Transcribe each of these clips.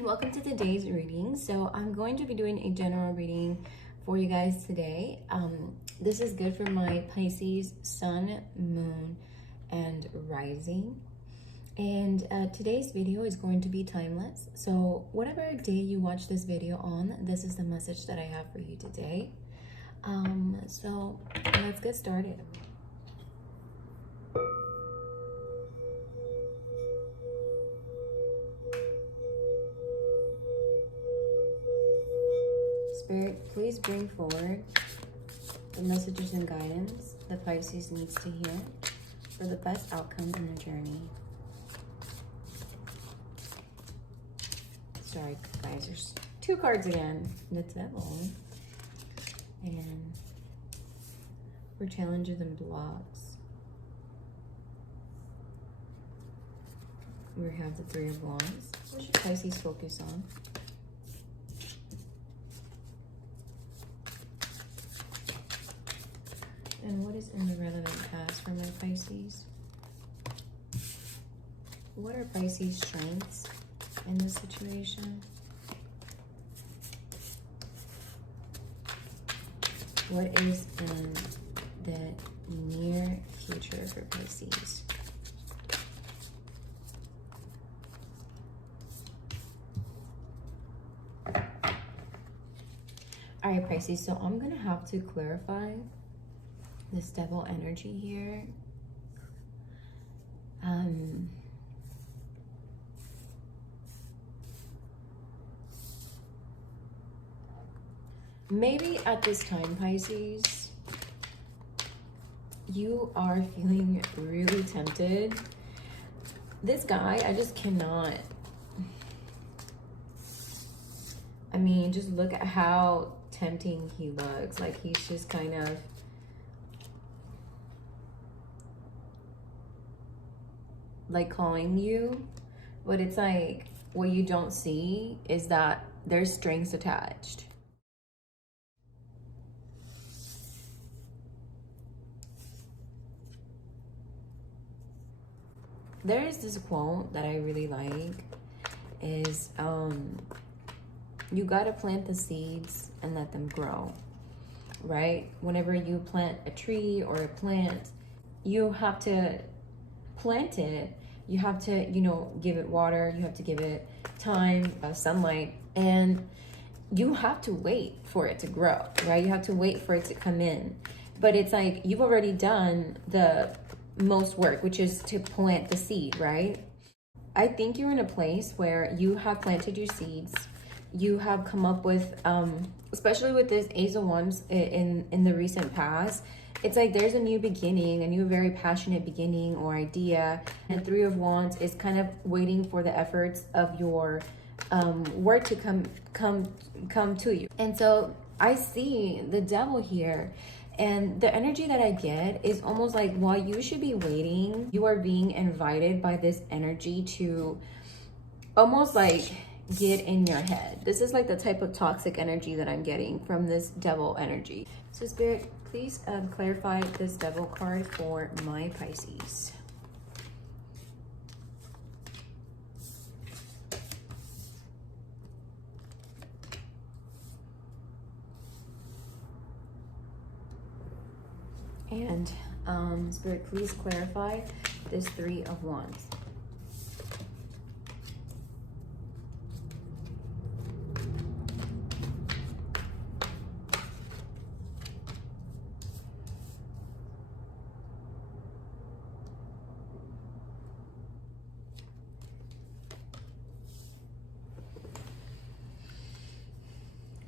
and welcome to today's reading. So I'm going to be doing a general reading for you guys today. This is good for my Pisces sun, moon, and rising. And today's video is going to be timeless. So whatever day you watch this video on, this is the message that I have for you today. So let's get started. Spirit, please bring forward the messages and guidance that Pisces needs to hear for the best outcome in their journey. Sorry, guys, there's two cards again. The Devil. And for challenges and blocks, we have the Three of Wands. What should Pisces focus on? And what is in the relevant past for my Pisces? What are Pisces' strengths in this situation? What is in the near future for Pisces? All right, Pisces, so I'm going to have to clarify this Devil energy here. Maybe at this time, Pisces, you are feeling really tempted. This guy, I just cannot. I mean, just look at how tempting he looks. Like, he's just kind of like calling you, but it's like what you don't see is that there's strings attached. There is this quote that I really like is you gotta plant the seeds and let them grow, right? Whenever you plant a tree or a plant, you have to plant it, you have to, you know, give it water, you have to give it time, sunlight, and you have to wait for it to grow, right? You have to wait for it to come in. But it's like you've already done the most work, which is to plant the seed, right? I think you're in a place where you have planted your seeds. You have come up with, especially with this Ace of Wands in the recent past, it's like there's a new beginning, a new very passionate beginning or idea. And Three of Wands is kind of waiting for the efforts of your work to come to you. And so I see the Devil here. And the energy that I get is almost like while you should be waiting, you are being invited by this energy to almost like get in your head. This is like the type of toxic energy that I'm getting from this Devil energy. So Spirit, please clarify this Devil card for my Pisces. And Spirit, please clarify this Three of Wands.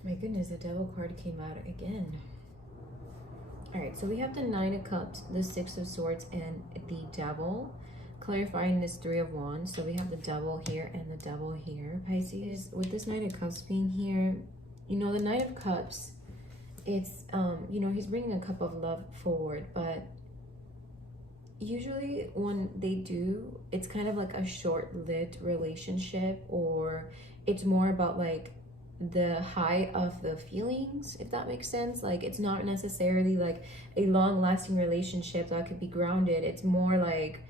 My goodness, the Devil card came out again. All right, so we have the Nine of Cups, the Six of Swords, and the Devil, clarifying this Three of Wands. So we have the Devil here and the Devil here. Pisces, with this Nine of Cups being here, you know, the Nine of Cups, it's, you know, he's bringing a cup of love forward, but usually when they do, it's kind of like a short-lived relationship, or it's more about like the high of the feelings, if that makes sense. Like, it's not necessarily like a long-lasting relationship that could be grounded. It's more like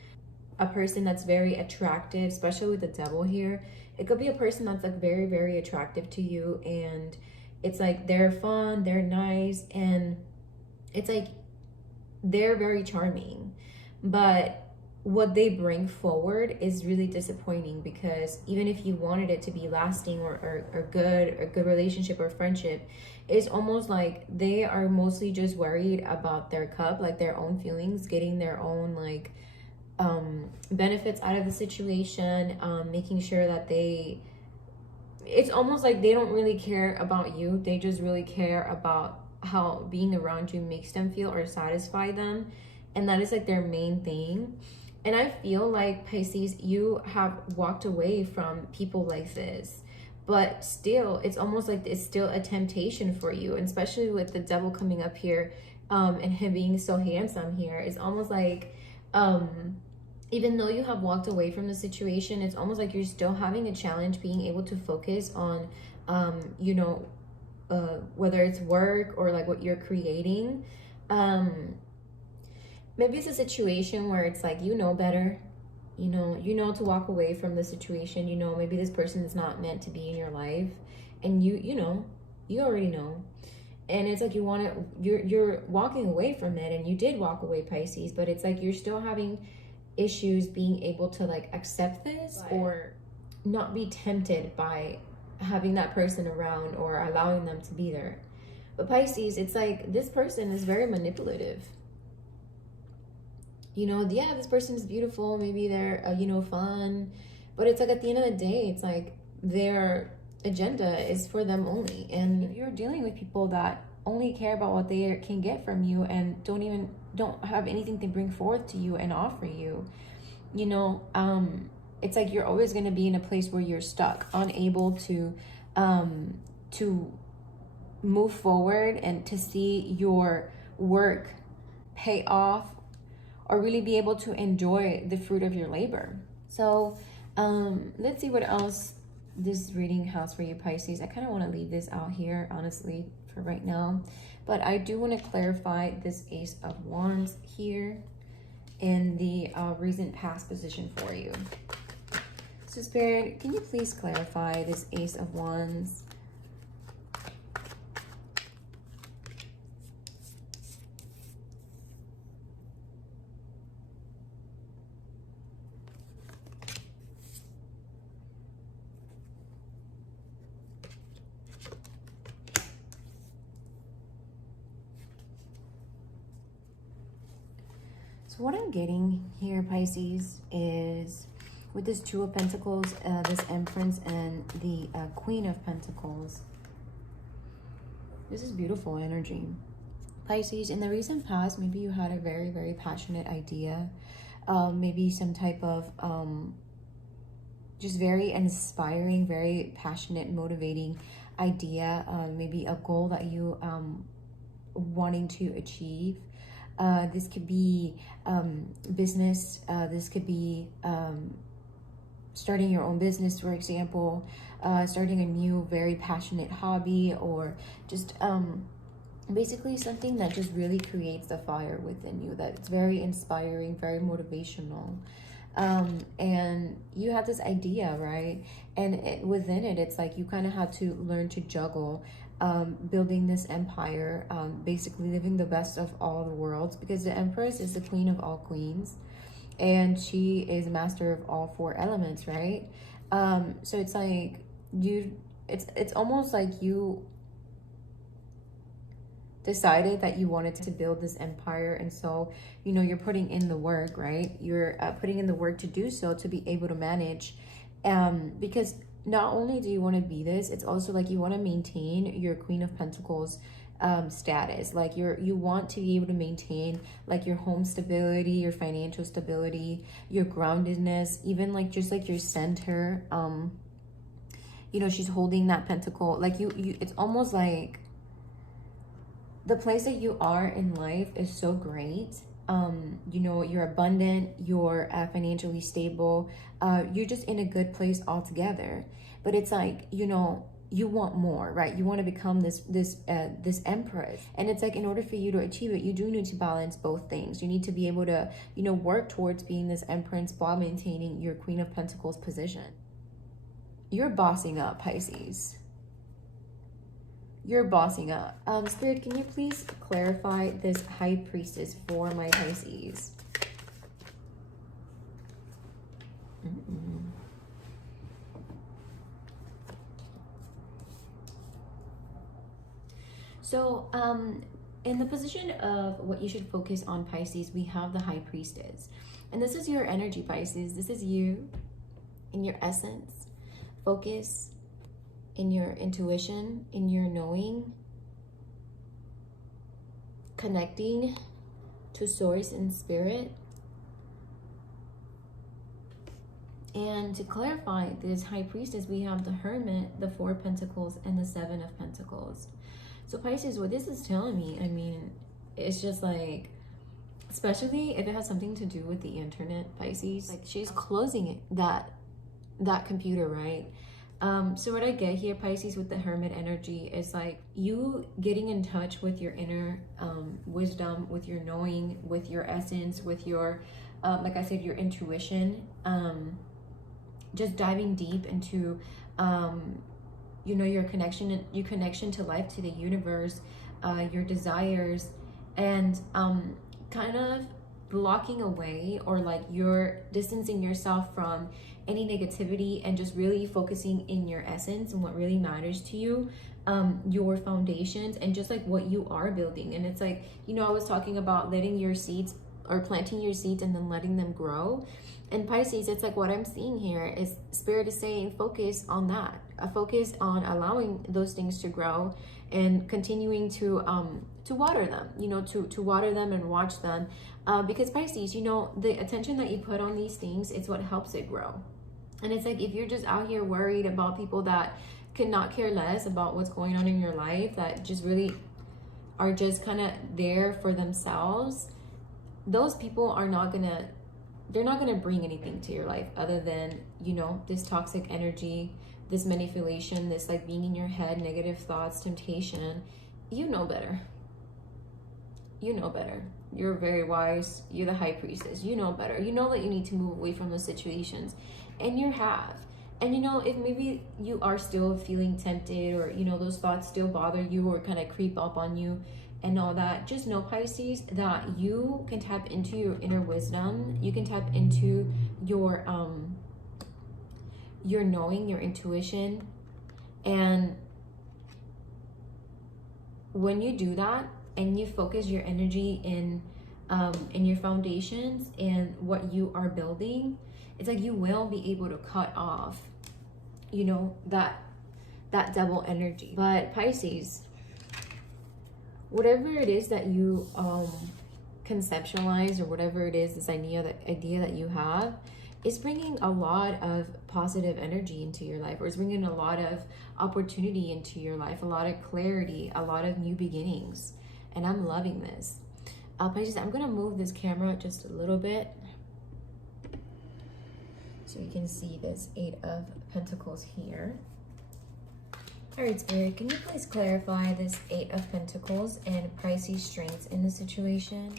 a person that's very attractive, especially with the devil here. It could be a person that's like very, very attractive to you, and it's like they're fun, they're nice, and it's like they're very charming, but what they bring forward is really disappointing, because even if you wanted it to be lasting or good, or good relationship or friendship, it's almost like they are mostly just worried about their cup, like their own feelings, getting their own like benefits out of the situation, making sure that it's almost like they don't really care about you. They just really care about how being around you makes them feel or satisfy them, and that is like their main thing. And I feel like, Pisces, you have walked away from people like this, but still it's almost like it's still a temptation for you, and especially with the devil coming up here, and him being so handsome here. It's almost like even though you have walked away from the situation, it's almost like you're still having a challenge being able to focus on you know, whether it's work or like what you're creating. Maybe it's a situation where it's like, you know better, you know to walk away from the situation. You know, maybe this person is not meant to be in your life, and you know, you already know. And it's like you're walking away from it, and you did walk away, Pisces, but it's like you're still having issues being able to like accept this, or not be tempted by having that person around or allowing them to be there. But Pisces, it's like this person is very manipulative. You know, yeah, this person is beautiful, maybe they're you know, fun, but it's like at the end of the day, it's like their agenda is for them only. And if you're dealing with people that only care about what they can get from you, and don't have anything to bring forth to you and offer you, you know, it's like you're always going to be in a place where you're stuck, unable to move forward and to see your work pay off, or really be able to enjoy the fruit of your labor. So let's see what else this reading has for you, Pisces. I kind of want to leave this out here, honestly, for right now, but I do want to clarify this Ace of Wands here in the recent past position for you. So Spirit, can you please clarify this Ace of Wands? So what I'm getting here, Pisces, is with this Two of Pentacles, this Empress, and the Queen of Pentacles. This is beautiful energy. Pisces, in the recent past, maybe you had a very, very passionate idea. Maybe some type of just very inspiring, very passionate, motivating idea. Maybe a goal that you wanting to achieve. This could be business. This could be starting your own business, for example, starting a new, very passionate hobby, or just basically something that just really creates the fire within you, that's very inspiring, very motivational. And you had this idea, right? And within it, it's like you kind of had to learn to juggle building this empire, basically living the best of all the worlds, because the Empress is the queen of all queens, and she is master of all four elements, right? So it's like it's almost like you decided that you wanted to build this empire, and so, you know, you're putting in the work, right? You're putting in the work to do so, to be able to manage, because not only do you want to be this, it's also like you want to maintain your Queen of Pentacles status. Like you want to be able to maintain like your home stability, your financial stability, your groundedness, even like just like your center. You know, she's holding that pentacle, like you it's almost like the place that you are in life is so great. You know, you're abundant, you're financially stable, you're just in a good place altogether. But it's like, you know, you want more, right? You want to become this empress. And it's like, in order for you to achieve it, you do need to balance both things. You need to be able to, you know, work towards being this empress while maintaining your Queen of Pentacles position. You're bossing up, Pisces. You're bossing up. Spirit, can you please clarify this High Priestess for my Pisces? So, in the position of what you should focus on, Pisces, we have the High Priestess. And this is your energy, Pisces. This is you in your essence. Focus in your intuition, in your knowing, connecting to source and spirit. And to clarify this High Priestess, we have the Hermit, the Four of Pentacles, and the Seven of Pentacles. So Pisces, what this is telling me, I mean, it's just like, especially if it has something to do with the internet, Pisces, like she's closing it, that computer, right? So what I get here, Pisces, with the Hermit energy is like you getting in touch with your inner wisdom, with your knowing, with your essence, with your, like I said, your intuition, just diving deep into, you know, your connection to life, to the universe, your desires, and kind of blocking away, or like you're distancing yourself from any negativity and just really focusing in your essence and what really matters to you, your foundations, and just like what you are building. And it's like, you know, I was talking about letting your seeds, or planting your seeds and then letting them grow. And Pisces, it's like what I'm seeing here is Spirit is saying focus on that, focus on allowing those things to grow and continuing to water them, you know, to water them and watch them, because Pisces, you know, the attention that you put on these things, it's what helps it grow. And it's like, if you're just out here worried about people that could not care less about what's going on in your life, that just really are just kind of there for themselves, those people are not gonna, they're not gonna bring anything to your life other than, you know, this toxic energy, this manipulation, this like being in your head, negative thoughts, temptation. You know better. You know better. You're very wise. You're the High Priestess. You know better. You know that you need to move away from those situations, and you have. And you know, if maybe you are still feeling tempted, or you know, those thoughts still bother you or kind of creep up on you and all that, just know, Pisces, that you can tap into your inner wisdom. You can tap into your knowing, your intuition. And when you do that and you focus your energy in your foundations and what you are building, it's like you will be able to cut off, you know, that double energy. But Pisces, whatever it is that you conceptualize, or whatever it is, this idea that you have, is bringing a lot of positive energy into your life, or is bringing a lot of opportunity into your life, a lot of clarity, a lot of new beginnings. And I'm loving this. Pisces, I'm going to move this camera just a little bit so you can see this Eight of Pentacles here. All right, Spirit, can you please clarify this Eight of Pentacles and Pisces strengths in the situation?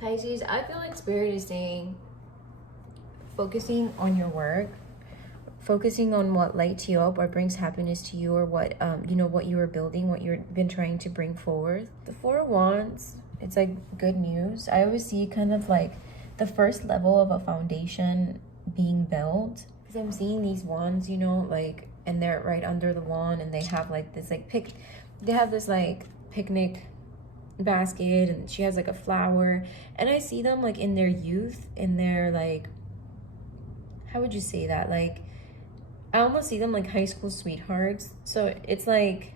Pisces, I feel like Spirit is saying focusing on your work, focusing on what lights you up or brings happiness to you, or what you know, what you are building, what you've been trying to bring forward. The Four of Wands, it's like good news. I always see kind of like the first level of a foundation being built, because I'm seeing these wands, you know, like, and they're right under the wand, and they have like this like picnic basket, and she has like a flower, and I see them like in their youth, in their like, how would you say that, like, I almost see them like high school sweethearts. So it's like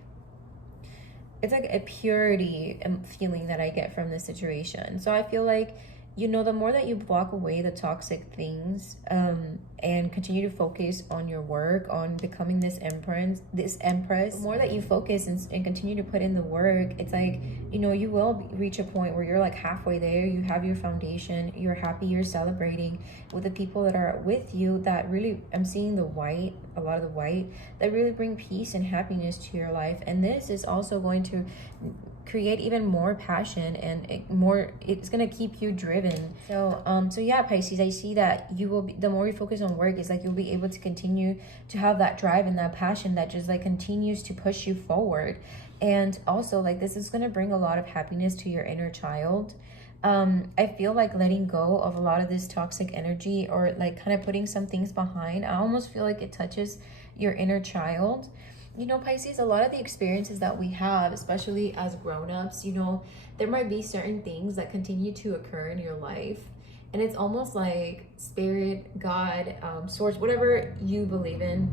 a purity feeling that I get from this situation. So I feel like you know, the more that you block away the toxic things, and continue to focus on your work, on becoming this empress, the more that you focus and continue to put in the work, it's like, you know, you will reach a point where you're like halfway there. You have your foundation, you're happy, you're celebrating with the people that are with you, that really, I'm seeing the white, a lot of the white, that really bring peace and happiness to your life. And this is also going to create even more passion, and it's gonna keep you driven. So yeah, Pisces, I see that you will be, the more you focus on work, is like you'll be able to continue to have that drive and that passion that just like continues to push you forward. And also, like, this is gonna bring a lot of happiness to your inner child. I feel like letting go of a lot of this toxic energy, or like kind of putting some things behind, I almost feel like it touches your inner child. You know, Pisces, a lot of the experiences that we have, especially as grown-ups, you know, there might be certain things that continue to occur in your life. And it's almost like spirit, God, source, whatever you believe in.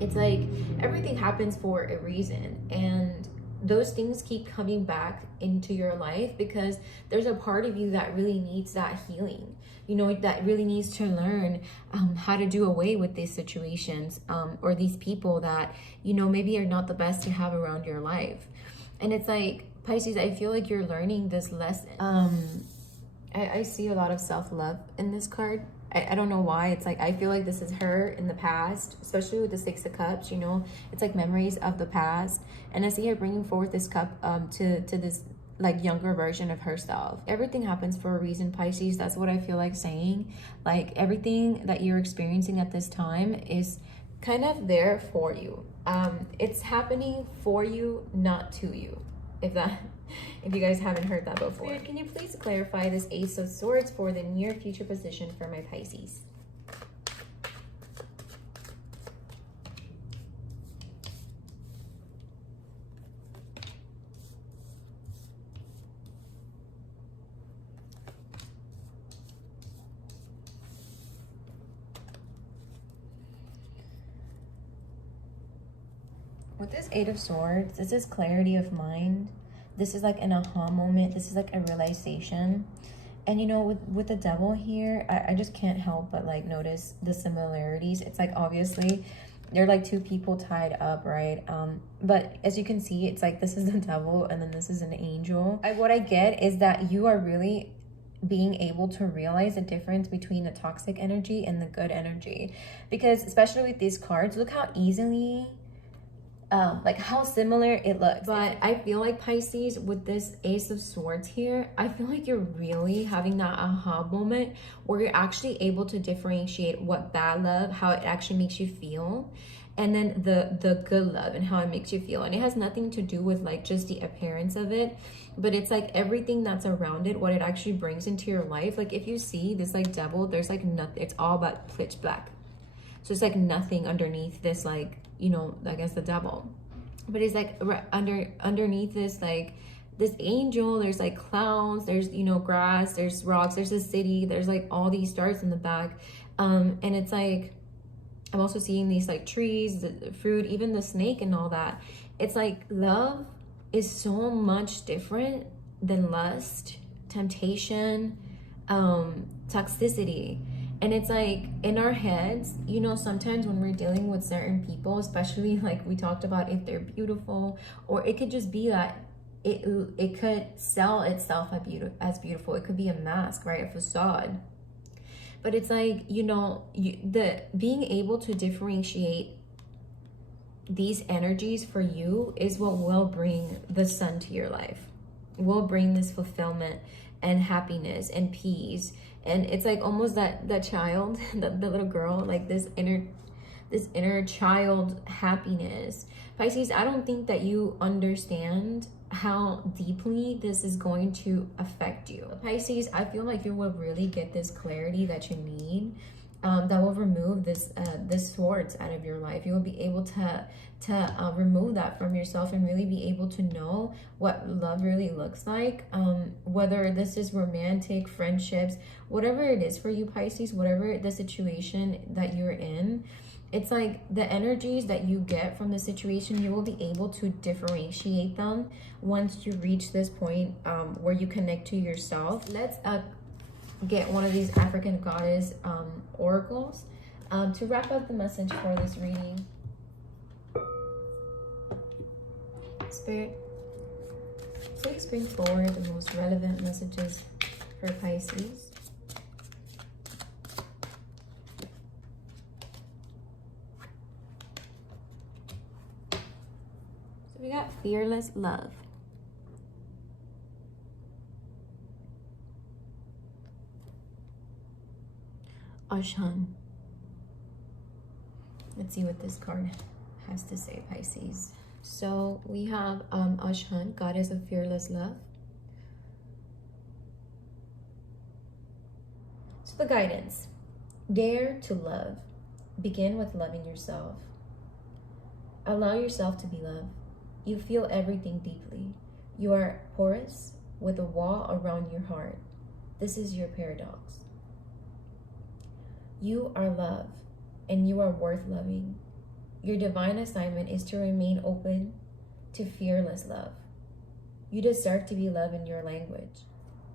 It's like everything happens for a reason. And those things keep coming back into your life because there's a part of you that really needs that healing, you know, that really needs to learn how to do away with these situations, or these people that, you know, maybe are not the best to have around your life. And it's like, Pisces, I feel like you're learning this lesson. I see a lot of self-love in this card. I don't know why. It's like, I feel like this is her in the past, especially with the Six of Cups, you know, it's like memories of the past. And I see her bringing forth this cup to this like younger version of herself. Everything happens for a reason, Pisces. That's what I feel like saying. Like, everything that you're experiencing at this time is kind of there for you. It's happening for you, not to you. If you guys haven't heard that before. Spirit, can you please clarify this Ace of Swords for the near future position for my Pisces? With this Eight of Swords, this is clarity of mind. This is like an aha moment. This is like a realization. And you know, with the Devil here, I just can't help but like notice the similarities. It's like, obviously they're like two people tied up, right? But as you can see, it's like this is the Devil and then this is an angel. What I get is that you are really being able to realize the difference between the toxic energy and the good energy. Because especially with these cards, look how easily like how similar it looks. But I feel like, Pisces, with this Ace of Swords here, I feel like you're really having that aha moment where you're actually able to differentiate what bad love, how it actually makes you feel, and then the good love and how it makes you feel. And it has nothing to do with like just the appearance of it, but it's like everything that's around it, what it actually brings into your life. Like, if you see this like Devil, there's like nothing, it's all about pitch black. So it's like nothing underneath this, like, you know, I guess the Devil. But it's like underneath this, like this angel, there's like clouds, there's, you know, grass, there's rocks, there's a city, there's like all these stars in the back. And it's like, I'm also seeing these like trees, the fruit, even the snake and all that. It's like love is so much different than lust, temptation, toxicity. And it's like in our heads, you know, sometimes when we're dealing with certain people, especially like we talked about, if they're beautiful, or it could just be that it could sell itself as beautiful. It could be a mask, right? A facade. But it's like, you know, the being able to differentiate these energies for you is what will bring the sun to your life, will bring this fulfillment and happiness and peace. And it's like almost that child, the little girl, like this inner child happiness. Pisces, I don't think that you understand how deeply this is going to affect you. Pisces, I feel like you will really get this clarity that you need, that will remove this swords out of your life. You will be able to remove that from yourself and really be able to know what love really looks like, whether this is romantic, friendships, whatever it is for you, Pisces, whatever the situation that you're in. It's like the energies that you get from the situation, you will be able to differentiate them once you reach this point where you connect to yourself. Let's get one of these African goddess oracles to wrap up the message for this reading. Spirit, please bring forward the most relevant messages for Pisces. So we got fearless love. Ashun. Let's see what this card has to say, Pisces. So we have Ashun, goddess of fearless love. So the guidance: dare to love. Begin with loving yourself. Allow yourself to be loved. You feel everything deeply. You are porous with a wall around your heart. This is your paradox. You are love, and you are worth loving. Your divine assignment is to remain open to fearless love. You deserve to be loved in your language.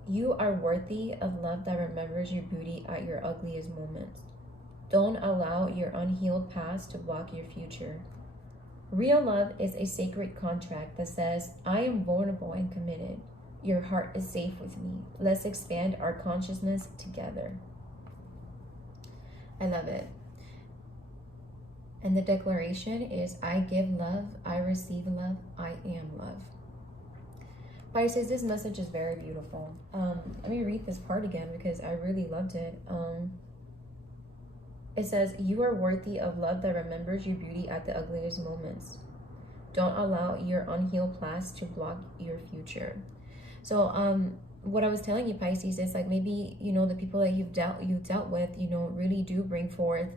You are worthy of love that remembers your beauty at your ugliest moments. Don't allow your unhealed past to block your future. Real love is a sacred contract that says, I am vulnerable and committed. Your heart is safe with me. Let's expand our consciousness together. I love it. And the declaration is, I give love, I receive love, I am love. Pisces, this message is very beautiful. Let me read this part again because I really loved it. It says, you are worthy of love that remembers your beauty at the ugliest moments. Don't allow your unhealed past to block your future. So, what I was telling you, Pisces, is like maybe, you know, the people that you've dealt with, you know, really do bring forth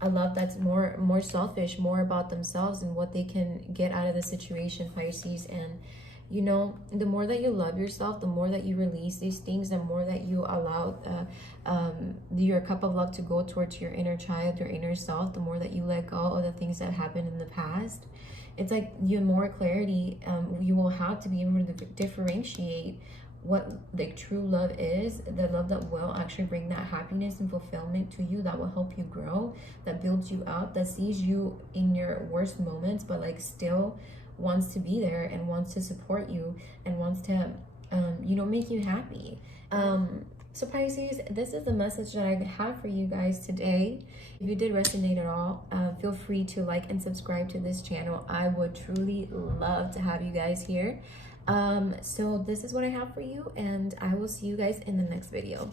a love that's more selfish, more about themselves and what they can get out of the situation, Pisces. And, you know, the more that you love yourself, the more that you release these things, the more that you allow your cup of love to go towards your inner child, your inner self, the more that you let go of the things that happened in the past. It's like you more clarity you will have to be able to differentiate what the true love is, the love that will actually bring that happiness and fulfillment to you, that will help you grow, that builds you up, that sees you in your worst moments, but like still wants to be there and wants to support you and wants to you know, make you happy. So Pisces, this is the message that I have for you guys today. If you did resonate at all, feel free to like and subscribe to this channel. I would truly love to have you guys here. So this is what I have for you, and I will see you guys in the next video.